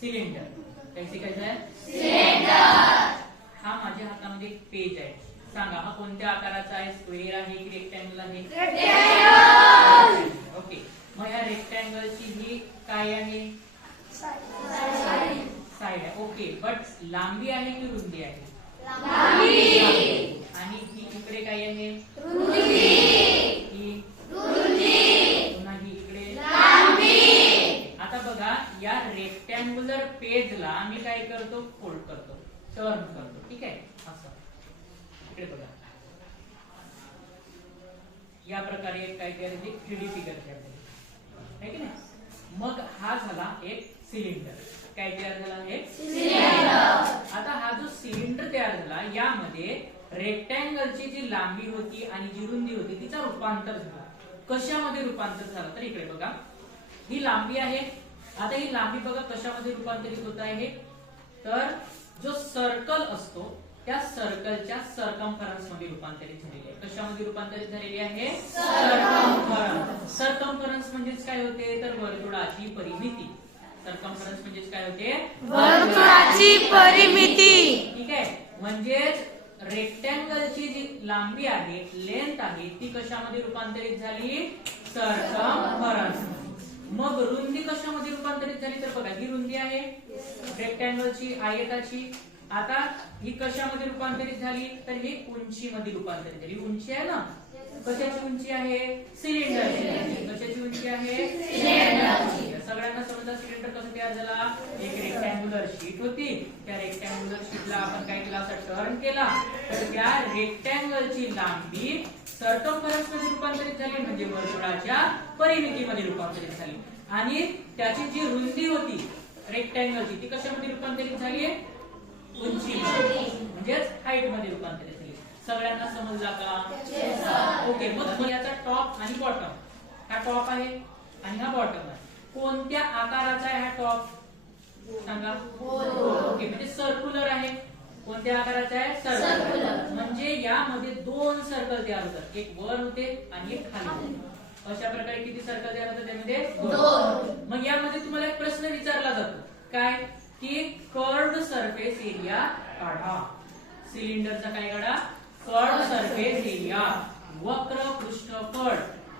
Cylinder. काय शिकायचं आहे हा माझ्या हातामध्ये एक पेज आहे. सांगा हा कोणत्या आकाराचा आहे? स्क्वेअर आहे की रेक्टँगल आहे? ओके मग या रेक्टँगलची ही काय आहे? साईड आहे. ओके बट लांबी आहे की रुंदी आहे आणि ही इकडे काय आहे ही पुन्हा ही इकडे आता बघा या रेक्टँग्युलर पेजला मी काय करतो फोल्ड करतो. टर्न करतो. ठीक आहे? असं. इकडे बघा. या प्रकारे एक काय तयार होते फिगर तयार की नाही? मग हा झाला एक सिलेंडर काय तयार झाला? एक आता हा जो सिलेंडर तयार झाला यामध्ये रेक्टँगलची जी लांबी होती आणि जी रुंदी होती तिचा रूपांतर झाला. कशामध्ये रूपांतर झालं? तर इकडे बघा. ही लांबी आहे. आता ही लांबी बघा कशामध्ये रूपांतरित होत आहे? तर जो सर्कल असतो त्या सर्कलच्या सरकमफरन्समध्ये रूपांतरित झालेली आहे. कशामध्ये रूपांतरित झालेली आहे? सरकमफरन्स सरकमफरन्स म्हणजेच काय होते? तर वर्तुळाची परिमिती. सरकमफरन्स म्हणजेच काय होते? वर्तुळाची परिमिती. ठीक आहे? म्हणजेच रेक्टँगलची जी लांबी आहे लेंथ आहे ती कशामध्ये रूपांतरित झाली? सरकमफरन्स मग रुंदी कशामध्ये रूपांतरित झाली तर बघा ही रुंदी आहे रेक्टँगलची आयताची. आता ही कशामध्ये रूपांतरित झाली? तर ही उंचीमध्ये रूपांतरित झाली. उंची आहे ना? कशाची उंची आहे? सिलेंडरची कशाची उंची आहे? सगळ्यांना समजा सिलेंडर कसं तयार झाला? एक रेक्टँग्युलर शीट होती. त्या रेक्टँग्युलर शीटला आपण काय केला? असा टर्न केला. तर त्या रेक्टँगलची लांबी सर्कमफरन्समध्ये रूपांतरित झाली म्हणजे वर्तुळाच्या परिमितीमध्ये रूपांतरित झाली. आणि त्याची जी रुंदी होती रेक्टँगलची ती कशामध्ये रूपांतरित झाली उंची म्हणजेच हाईटमध्ये रूपांतरित झाली सगळ्यांना समजला का? ओके मग याचा टॉप आणि बॉटम हा टॉप आहे आणि हा बॉटम आहे. कोणत्या आकाराचा आहे हा टॉप सांगा. ओके म्हणजे सर्क्युलर आहे. कोणत्या आकाराचा आहे? सर्क्युलर म्हणजे यामध्ये दोन सर्कल तयार होतात. एक वर होते आणि एक खाली होते. अशा प्रकारे किती सर्कल तयार होतात त्यामध्ये? दोन. मग यामध्ये तुम्हाला एक प्रश्न विचारला जातो. काय? की कर्ड सरफेस एरिया काढा. सिलेंडरचा काय काढा? कर्ड सरफेस एरिया वक्र पृष्ठफळ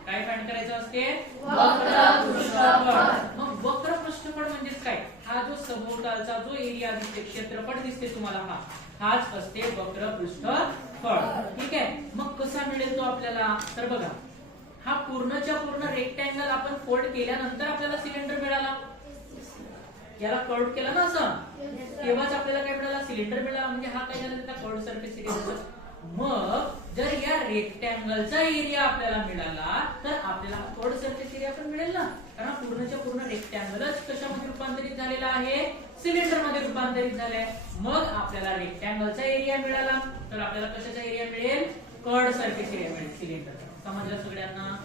काय फाइंड करायचं असते वक्र पृष्ठफळ मग वक्र पृष्ठफळ म्हणजेच काय हा जो सभोवतालचा जो एरिया दिसते क्षेत्रफळ दिसते तुम्हाला हा. हाच असते वक्र पृष्ठफळ ठीक आहे? मग कसा मिळेल तो आपल्याला? तर बघा हा पूर्णच्या पूर्ण रेक्टँगल आपण फोल्ड केल्यानंतर आपल्याला सिलेंडर मिळाला. याला कर्ड केला ना असं? तेव्हाच आपल्याला काय मिळाला? सिलेंडर मिळाला. म्हणजे हा काय झाला? कर्ड सर्फेस मग जर या रेक्टँगलचा एरिया आपल्याला मिळाला तर आपल्याला थोड सरफेस एरिया पण मिळेल ना. कारण पूर्णच्या पूर्ण रेक्टँगलच कशामध्ये रूपांतरित झालेला आहे? सिलेंडरमध्ये रूपांतरित झालाय. मग आपल्याला रेक्टँगलचा एरिया मिळाला. तर आपल्याला कशाचा एरिया मिळेल? कड सरफेस एरिया मिळेल सिलेंडर समजलं सगळ्यांना?